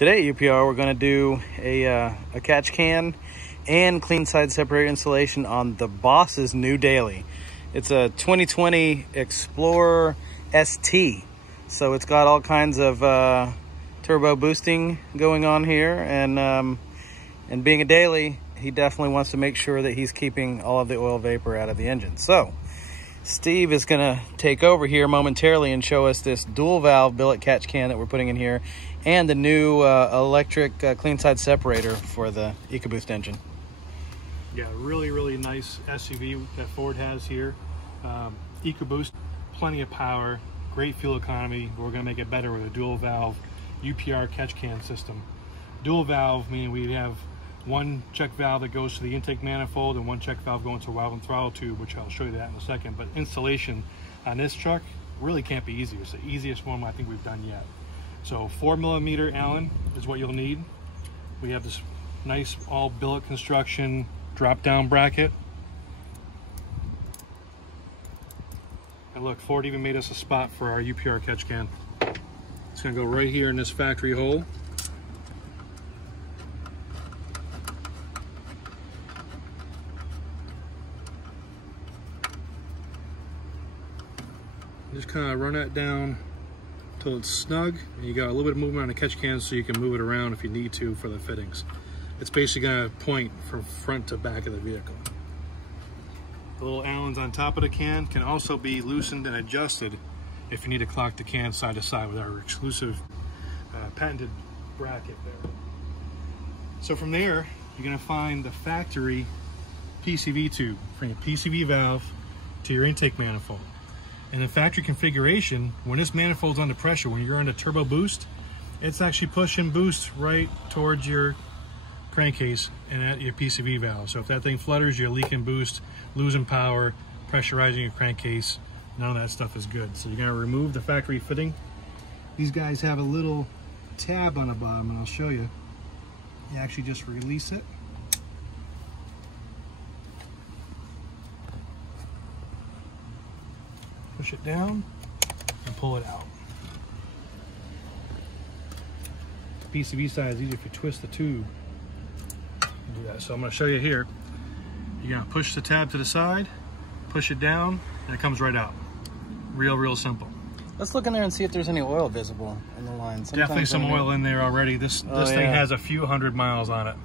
Today at UPR, we're going to do a catch can and clean side separator installation on the Boss's new daily. It's a 2020 Explorer ST, so it's got all kinds of turbo boosting going on here, and being a daily, he definitely wants to make sure that he's keeping all of the oil vapor out of the engine. So Steve is going to take over here momentarily and show us this dual valve billet catch can that we're putting in here, and the new electric clean side separator for the EcoBoost engine. Yeah, really nice SUV that Ford has here. EcoBoost, plenty of power, great fuel economy. We're going to make it better with a dual valve UPR catch can system. Dual valve meaning we have one check valve that goes to the intake manifold and one check valve going to a valve and throttle tube, which I'll show you that in a second. But installation on this truck really can't be easier. It's the easiest one I think we've done yet. So 4mm Allen is what you'll need. We have this nice all billet construction drop down bracket. And look, Ford even made us a spot for our UPR catch can. It's gonna go right here in this factory hole. Just kind of run that down until it's snug, and you got a little bit of movement on the catch can so you can move it around if you need to for the fittings. It's basically going to point from front to back of the vehicle. The little Allens on top of the can can also be loosened and adjusted if you need to clock the can side to side with our exclusive patented bracket there. So from there, you're going to find the factory PCV tube from your Pcv valve to your intake manifold. And in factory configuration, when this manifold's under pressure, when you're under turbo boost, it's actually pushing boost right towards your crankcase and at your Pcv valve. So if that thing flutters, you're leaking boost, losing power, pressurizing your crankcase. None of that stuff is good. So you're gonna remove the factory fitting. These guys have a little tab on the bottom, and I'll show you. You actually just release it. Push it down and pull it out. The PCV side is easier if you twist the tube. Do that. So I'm going to show you here. You're going to push the tab to the side, push it down, and it comes right out. Real simple. Let's look in there and see if there's any oil visible in the line. Definitely some oil in there already. This thing has a few hundred miles on it.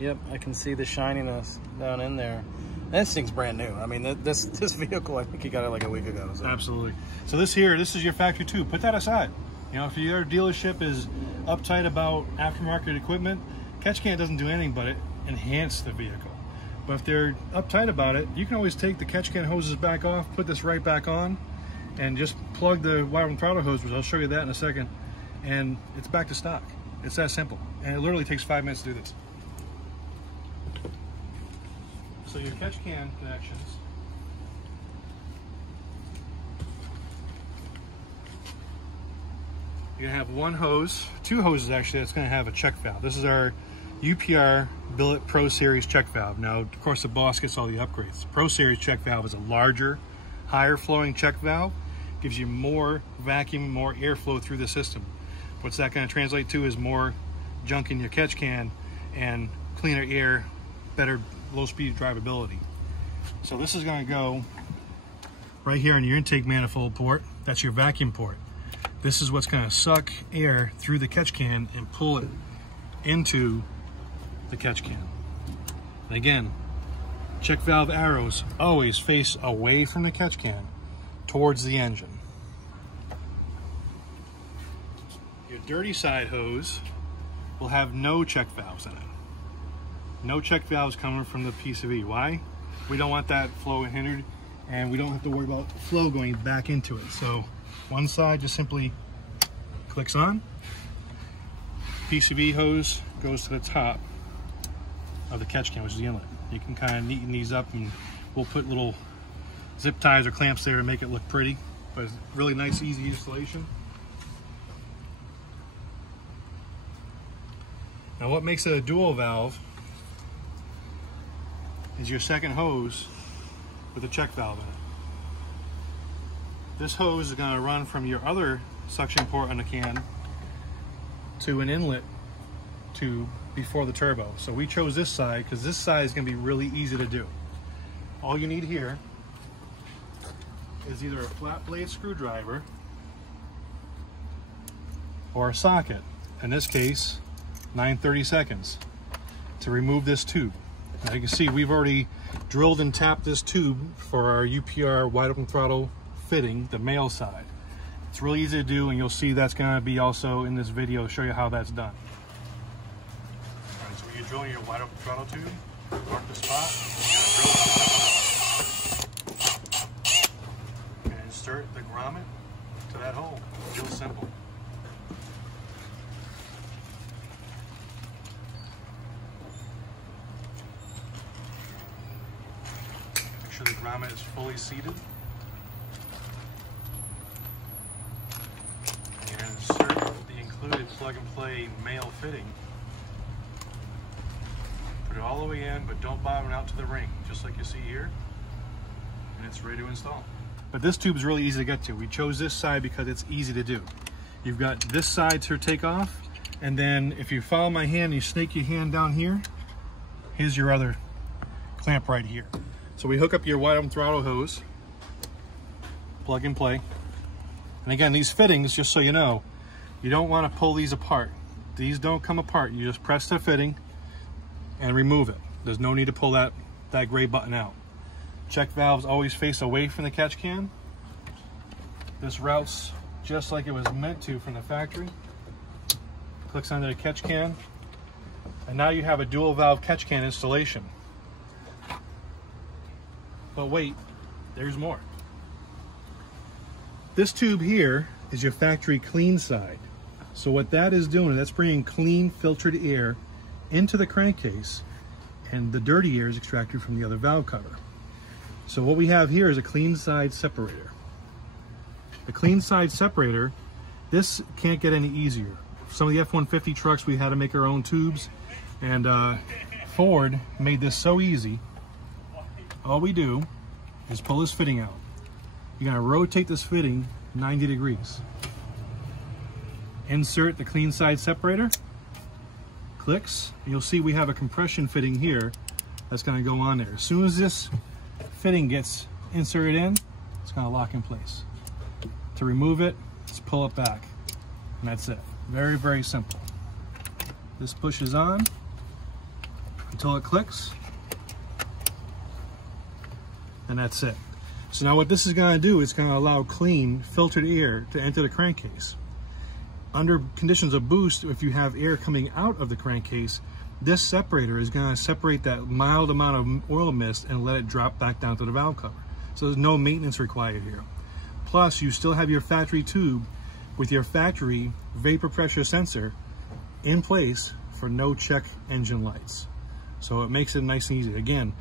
Yep, I can see the shininess down in there. This thing's brand new. I mean, this vehicle, I think you got it like a week ago. So. Absolutely. So this is your factory tube. Put that aside. You know, if your dealership is uptight about aftermarket equipment, catch can doesn't do anything but enhance the vehicle. But if they're uptight about it, you can always take the catch can hoses back off, put this right back on, and just plug the wire and throttle hose, which I'll show you that in a second, and it's back to stock. It's that simple. And it literally takes 5 minutes to do this. So your catch can connections, you're gonna have one hose, two hoses actually, that's gonna have a check valve. This is our UPR Billet Pro Series check valve. Now, of course, the Boss gets all the upgrades. The Pro Series check valve is a larger, higher flowing check valve, gives you more vacuum, more airflow through the system. What's that gonna translate to is more junk in your catch can and cleaner air, better low-speed drivability. So this is going to go right here on your intake manifold port. That's your vacuum port. This is what's going to suck air through the catch can and pull it into the catch can. And again, check valve arrows always face away from the catch can towards the engine. Your dirty side hose will have no check valves in it. No check valves coming from the Pcv. Why? We don't want that flow hindered, and we don't have to worry about flow going back into it. So one side just simply clicks on. Pcv hose goes to the top of the catch can, which is the inlet. You can kind of neaten these up, and we'll put little zip ties or clamps there to make it look pretty, but it's really nice, easy installation. Now what makes it a dual valve is your second hose with a check valve in it. This hose is going to run from your other suction port on the can to an inlet tube before the turbo. So we chose this side because this side is going to be really easy to do. All you need here is either a flat blade screwdriver or a socket, in this case 9/32 to remove this tube. Now you can see we've already drilled and tapped this tube for our UPR wide open throttle fitting, the male side. It's really easy to do, and you'll see that's going to be also in this video to show you how that's done. All right, so when you're drilling your wide open throttle tube, mark the spot, drill and insert the grommet to that hole. Real simple. Make sure the grommet is fully seated. Insert the included plug-and-play male fitting. Put it all the way in, but don't bottom it out to the ring, just like you see here, and it's ready to install. But this tube is really easy to get to. We chose this side because it's easy to do. You've got this side to take off, and then if you follow my hand and you snake your hand down here, here's your other clamp right here. So we hook up your wide open throttle hose, plug and play. And again, these fittings, just so you know, you don't want to pull these apart. These don't come apart. You just press the fitting and remove it. There's no need to pull that gray button out. Check valves always face away from the catch can. This routes just like it was meant to from the factory. Clicks under the catch can. And now you have a dual valve catch can installation. But wait, there's more. This tube here is your factory clean side. So what that is doing, that's bringing clean filtered air into the crankcase, and the dirty air is extracted from the other valve cover. So what we have here is a clean side separator. The clean side separator, this can't get any easier. Some of the F-150 trucks, we had to make our own tubes, and Ford made this so easy. All we do is pull this fitting out. You're going to rotate this fitting 90 degrees. Insert the clean side separator, clicks, and you'll see we have a compression fitting here that's going to go on there. As soon as this fitting gets inserted in, it's going to lock in place. To remove it, just pull it back, and that's it. Very, very simple. This pushes on until it clicks, and that's it. So now what this is going to do, it's going to allow clean, filtered air to enter the crankcase. Under conditions of boost, if you have air coming out of the crankcase, this separator is going to separate that mild amount of oil mist and let it drop back down to the valve cover. So there's no maintenance required here. Plus, you still have your factory tube with your factory vapor pressure sensor in place for no check engine lights. So it makes it nice and easy. Again,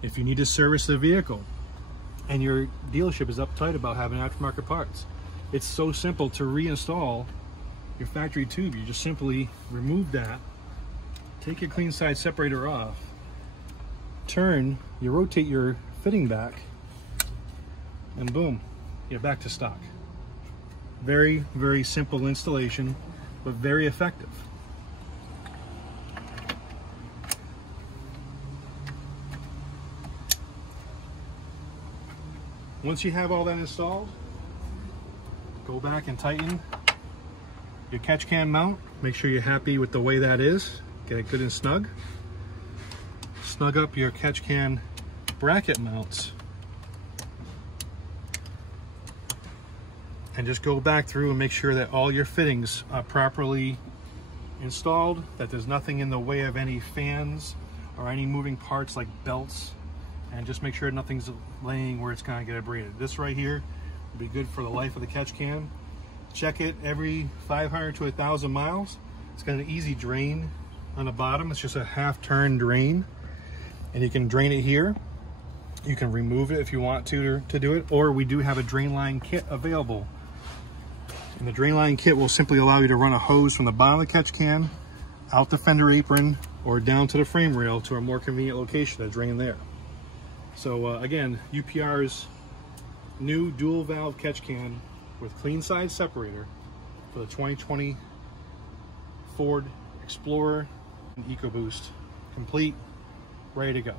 if you need to service the vehicle, and your dealership is uptight about having aftermarket parts, it's so simple to reinstall your factory tube. You just simply remove that, take your clean side separator off, you rotate your fitting back, and boom, you're back to stock. Very, very simple installation, but very effective. Once you have all that installed, go back and tighten your catch can mount. Make sure you're happy with the way that is. Get it good and snug. Snug up your catch can bracket mounts. And just go back through and make sure that all your fittings are properly installed, that there's nothing in the way of any fans or any moving parts like belts. And just make sure nothing's laying where it's going to get abraded. This right here will be good for the life of the catch can. Check it every 500 to 1,000 miles. It's got an easy drain on the bottom. It's just a half turn drain, and you can drain it here. You can remove it if you want to do it, or we do have a drain line kit available. And the drain line kit will simply allow you to run a hose from the bottom of the catch can out the fender apron or down to the frame rail to a more convenient location to drain there. So again, UPR's new dual valve catch can with clean side separator for the 2020 Ford Explorer EcoBoost, complete, ready to go.